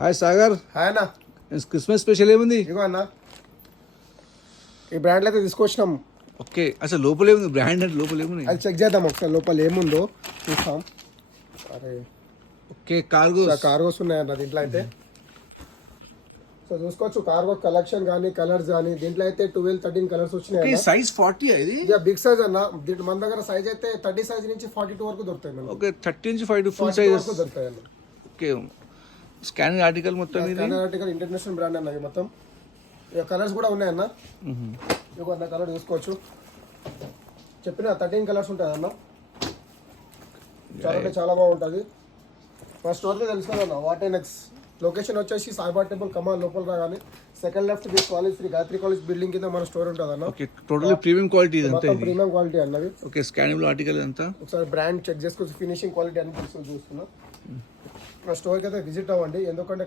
Hi Sagar, hi అన్న. Christmas special ఏముంది? ఇగో అన్న, ఈ బ్రాండ్లు అయితే తీసుకొచ్చినాం. ఓకే, అసలు లోపల ఏముంది? బ్రాండ్ అంటే లోపల ఏముంది? అది చెక్ చేద్దాం ఒకసారి, లోపల ఏముందో చూస్తాం. అరే ఓకే, కార్గో కార్గోస్ ఉన్నాయన్న దీంట్లో అయితే. సో చూసుకోవచ్చు కార్గో కలెక్షన్ కానీ కలర్స్ కానీ. దీంట్లో అయితే 12-13 కలర్స్ వచ్చినాయి. సైజ్ 40 ఇది? బిగ్ సైజ్ అన్న. దీంట్లో మన దగ్గర సైజ్ అయితే 30 సైజ్ నుంచి 42 వరకు దొరుకుతాయి మనకు. ఓకే, 30 నుంచి 5 ఫుల్ సైజ్ వరకు దొరుకుతాయి అన్న. ఓకే, స్కానింగ్ ఆర్టికల్ మొత్తం ఇది. స్కానర్ ఆర్టికల్ ఇంటర్నేషనల్ బ్రాండ్ అన్న ఇది మొత్తం. ఇక కలర్స్ కూడా ఉన్నాయన్న. ఇగో అన్న కలర్ చూసుకోవచ్చు. చెప్పిన 13 కలర్స్ ఉంటాయి అన్న. చాలా అంటే చాలా బాగుంటుంది. మా స్టోర్కి తెలుసు కదన్న, వాట్ నెక్స్ట్ లొకేషన్ వచ్చేసి సాయిబాబా టెంపుల్ కమాన్ లోపల రాగానే second left the college Shri Gayatri college building కింద మన స్టోర్ ఉంటుంది అన్న. ఓకే, టోటల్ ప్రీమియం క్వాలిటీ ఇదంతా. మొత్తం ప్రీమియం క్వాలిటీ అన్నది. ఓకే, స్కానబుల్ ఆర్టికల్ ఇదంతా. ఒకసారి బ్రాండ్ చెక్ చేసుకోవచ్చు, ఫినిషింగ్ క్వాలిటీ అని చూస్తున్నా. మా స్టోర్కి అయితే విజిట్ అవ్వండి. ఎందుకంటే